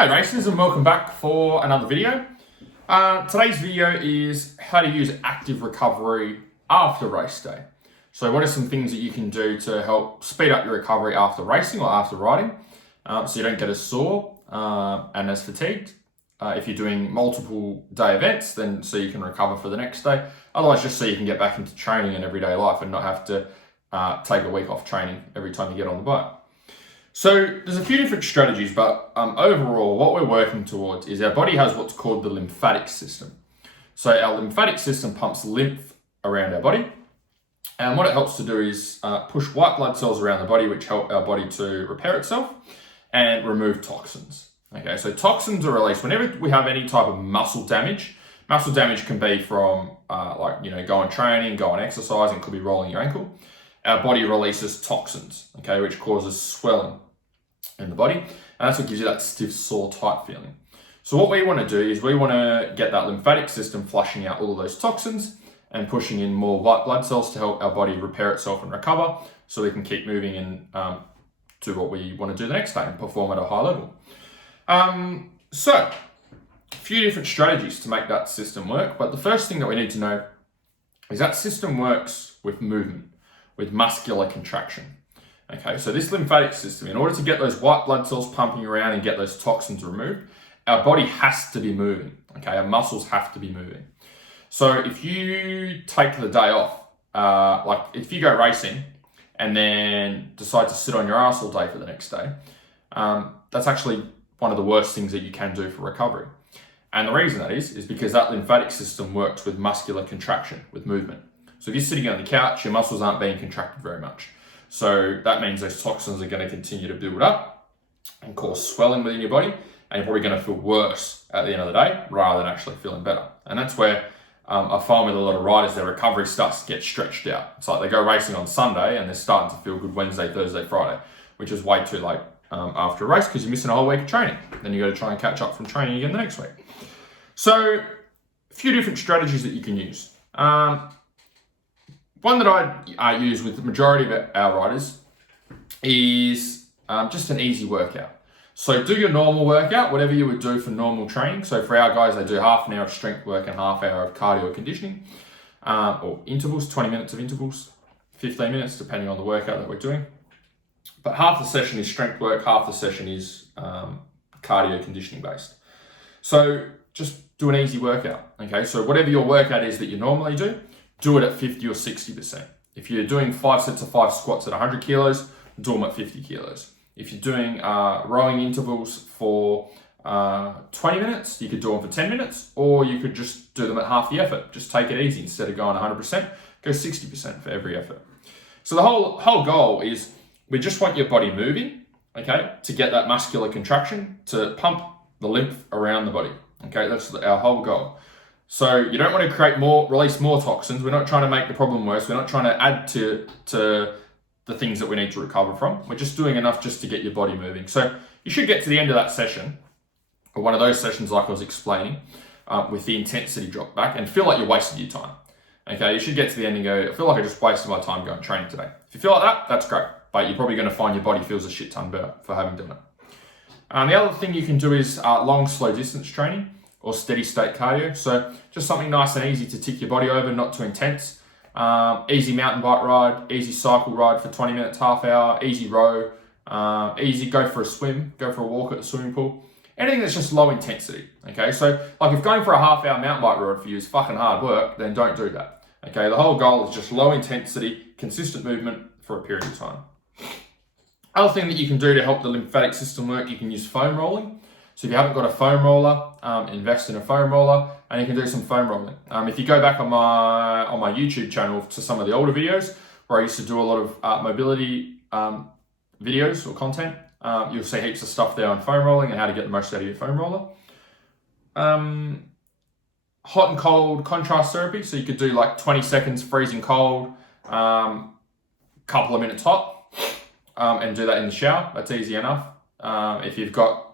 Hey racers, and welcome back for another video. Today's video is how to use active recovery after race day. So what are some things that you can do to help speed up your recovery after racing or after riding, so you don't get as sore and as fatigued. If you're doing multiple day events, then so you can recover for the next day. Otherwise, just so you can get back into training and everyday life and not have to take a week off training every time you get on the bike. So there's a few different strategies, but overall what we're working towards is our body has what's called the lymphatic system. So our lymphatic system pumps lymph around our body, and what it helps to do is push white blood cells around the body, which help our body to repair itself and remove toxins. Okay, so toxins are released whenever we have any type of muscle damage. Muscle damage can be from going training, going exercising, it could be rolling your ankle. Our body releases toxins, okay, which causes swelling in the body, and that's what gives you that stiff, sore, tight feeling. So what we want to do is we want to get that lymphatic system flushing out all of those toxins and pushing in more white blood cells to help our body repair itself and recover, so we can keep moving and do what we want to do the next day and perform at a high level. So a few different strategies to make that system work, but the first thing that we need to know is that system works with movement, with muscular contraction. Okay, so this lymphatic system, in order to get those white blood cells pumping around and get those toxins removed, our body has to be moving. Okay, our muscles have to be moving. So if you take the day off, like if you go racing and then decide to sit on your ass all day for the next day, that's actually one of the worst things that you can do for recovery. And the reason that is because that lymphatic system works with muscular contraction, with movement. So if you're sitting on the couch, your muscles aren't being contracted very much. So that means those toxins are going to continue to build up and cause swelling within your body, and you're probably going to feel worse at the end of the day rather than actually feeling better. And that's where I find with a lot of riders, their recovery starts to get stretched out. It's like they go racing on Sunday and they're starting to feel good Wednesday, Thursday, Friday, which is way too late after a race because you're missing a whole week of training. Then you got to try and catch up from training again the next week. So a few different strategies that you can use. One that I use with the majority of our riders is just an easy workout. So do your normal workout, whatever you would do for normal training. So for our guys, they do half an hour of strength work and half hour of cardio conditioning, or intervals, 20 minutes of intervals, 15 minutes, depending on the workout that we're doing. But half the session is strength work, half the session is cardio conditioning based. So just do an easy workout, okay? So whatever your workout is that you normally do it at 50 or 60%. If you're doing 5 sets of 5 squats at 100 kilos, do them at 50 kilos. If you're doing rowing intervals for 20 minutes, you could do them for 10 minutes, or you could just do them at half the effort. Just take it easy. Instead of going 100%, go 60% for every effort. So the whole goal is we just want your body moving, okay, to get that muscular contraction, to pump the lymph around the body. Okay, that's our whole goal. So you don't want to release more toxins. We're not trying to make the problem worse. We're not trying to add to the things that we need to recover from. We're just doing enough just to get your body moving. So you should get to the end of that session, or one of those sessions like I was explaining, with the intensity drop back and feel like you wasted your time. Okay, you should get to the end and go, I feel like I just wasted my time going training today. If you feel like that, that's great. But you're probably going to find your body feels a shit ton better for having done it. The other thing you can do is long, slow distance training or steady state cardio. So just something nice and easy to tick your body over, not too intense. Easy mountain bike ride, easy cycle ride for 20 minutes, half hour, easy row, easy go for a swim, go for a walk at the swimming pool. Anything that's just low intensity, okay? So like if going for a half hour mountain bike ride for you is fucking hard work, then don't do that, okay? The whole goal is just low intensity, consistent movement for a period of time. Other thing that you can do to help the lymphatic system work, you can use foam rolling. So if you haven't got a foam roller, invest in a foam roller, and you can do some foam rolling. If you go back on my YouTube channel to some of the older videos where I used to do a lot of mobility videos or content, you'll see heaps of stuff there on foam rolling and how to get the most out of your foam roller. Hot and cold contrast therapy. So you could do like 20 seconds freezing cold, couple of minutes hot, and do that in the shower. That's easy enough. If you've got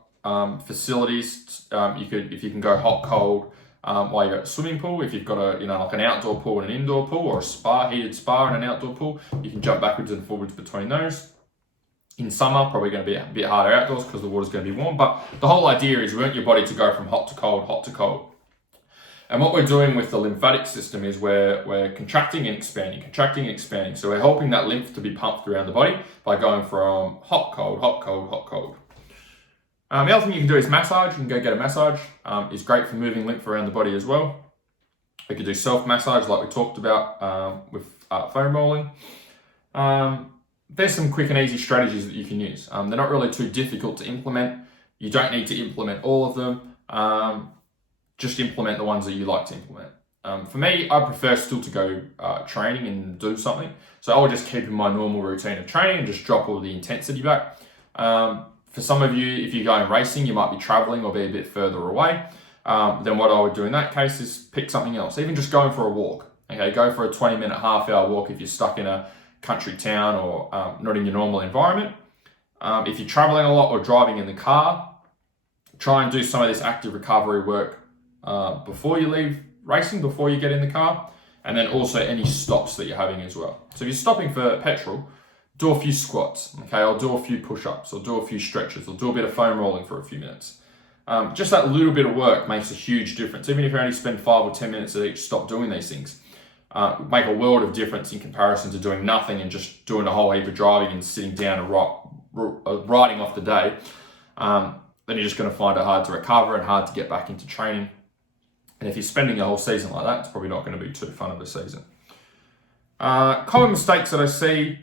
facilities, if you can go hot, cold while you're at the swimming pool. If you've got like an outdoor pool and an indoor pool, or a heated spa and an outdoor pool, you can jump backwards and forwards between those. In summer, probably going to be a bit harder outdoors because the water's going to be warm. But the whole idea is we want your body to go from hot to cold, hot to cold. And what we're doing with the lymphatic system is we're contracting and expanding, contracting and expanding. So we're helping that lymph to be pumped around the body by going from hot, cold, hot, cold, hot, cold. The other thing you can do is massage. You can go get a massage. It's great for moving lymph around the body as well. We could do self-massage like we talked about with foam rolling. There's some quick and easy strategies that you can use. They're not really too difficult to implement. You don't need to implement all of them. Just implement the ones that you like to implement. For me, I prefer still to go training and do something. So I'll just keep in my normal routine of training and just drop all the intensity back. For some of you, if you're going racing, you might be traveling or be a bit further away. Then what I would do in that case is pick something else. Even just going for a walk. Okay, go for a 20-minute, half-hour walk if you're stuck in a country town or not in your normal environment. If you're traveling a lot or driving in the car, try and do some of this active recovery work before you leave racing, before you get in the car, and then also any stops that you're having as well. So if you're stopping for petrol, do a few squats, okay? I'll do a few push-ups, or do a few stretches, or do a bit of foam rolling for a few minutes. Just that little bit of work makes a huge difference. Even if you only spend 5 or 10 minutes at each stop doing these things, make a world of difference in comparison to doing nothing and just doing a whole heap of driving and sitting down and riding off the day. Then you're just going to find it hard to recover and hard to get back into training. And if you're spending a whole season like that, it's probably not going to be too fun of a season. Common mistakes that I see,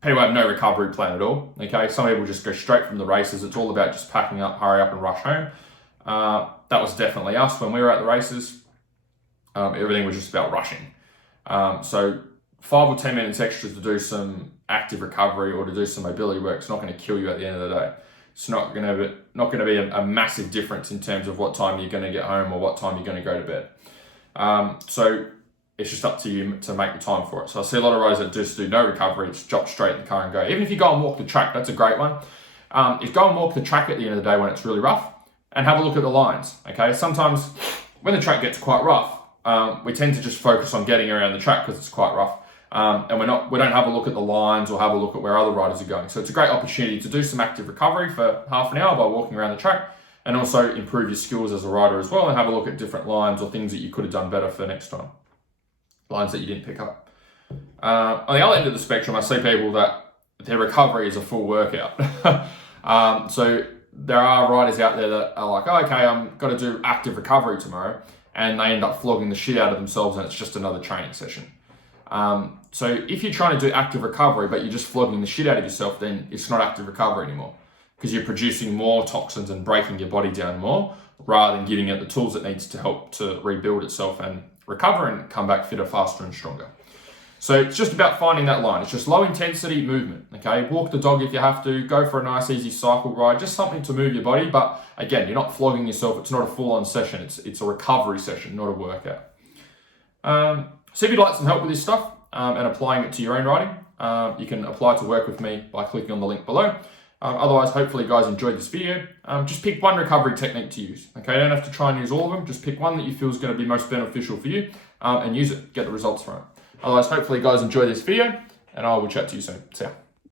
people have no recovery plan at all. Okay, some people just go straight from the races. It's all about just packing up, hurry up and rush home. That was definitely us when we were at the races. Everything was just about rushing. So 5 or 10 minutes extra to do some active recovery or to do some mobility work is not going to kill you at the end of the day. It's not going to be a massive difference in terms of what time you're going to get home or what time you're going to go to bed. So it's just up to you to make the time for it. So I see a lot of riders that just do no recovery, just jump straight in the car and go. Even if you go and walk the track, that's a great one. If go and walk the track at the end of the day when it's really rough and have a look at the lines. Okay, sometimes when the track gets quite rough, we tend to just focus on getting around the track because it's quite rough. And we don't have a look at the lines or have a look at where other riders are going. So it's a great opportunity to do some active recovery for half an hour by walking around the track and also improve your skills as a rider as well and have a look at different lines or things that you could have done better for next time. Lines that you didn't pick up. On the other end of the spectrum, I see people that their recovery is a full workout. So there are riders out there that are like, oh, okay, I'm got to do active recovery tomorrow, and they end up flogging the shit out of themselves and it's just another training session. So if you're trying to do active recovery, but you're just flogging the shit out of yourself, then it's not active recovery anymore because you're producing more toxins and breaking your body down more rather than giving it the tools it needs to help to rebuild itself and recover and come back fitter, faster and stronger. So it's just about finding that line. It's just low intensity movement, okay? Walk the dog if you have to, go for a nice easy cycle ride, just something to move your body. But again, you're not flogging yourself. It's not a full-on session. It's a recovery session, not a workout. So if you'd like some help with this stuff and applying it to your own riding, you can apply to work with me by clicking on the link below. Otherwise, hopefully you guys enjoyed this video. Just pick one recovery technique to use. Okay, you don't have to try and use all of them. Just pick one that you feel is going to be most beneficial for you and use it, get the results from it. Otherwise, hopefully you guys enjoy this video and I will chat to you soon. See ya.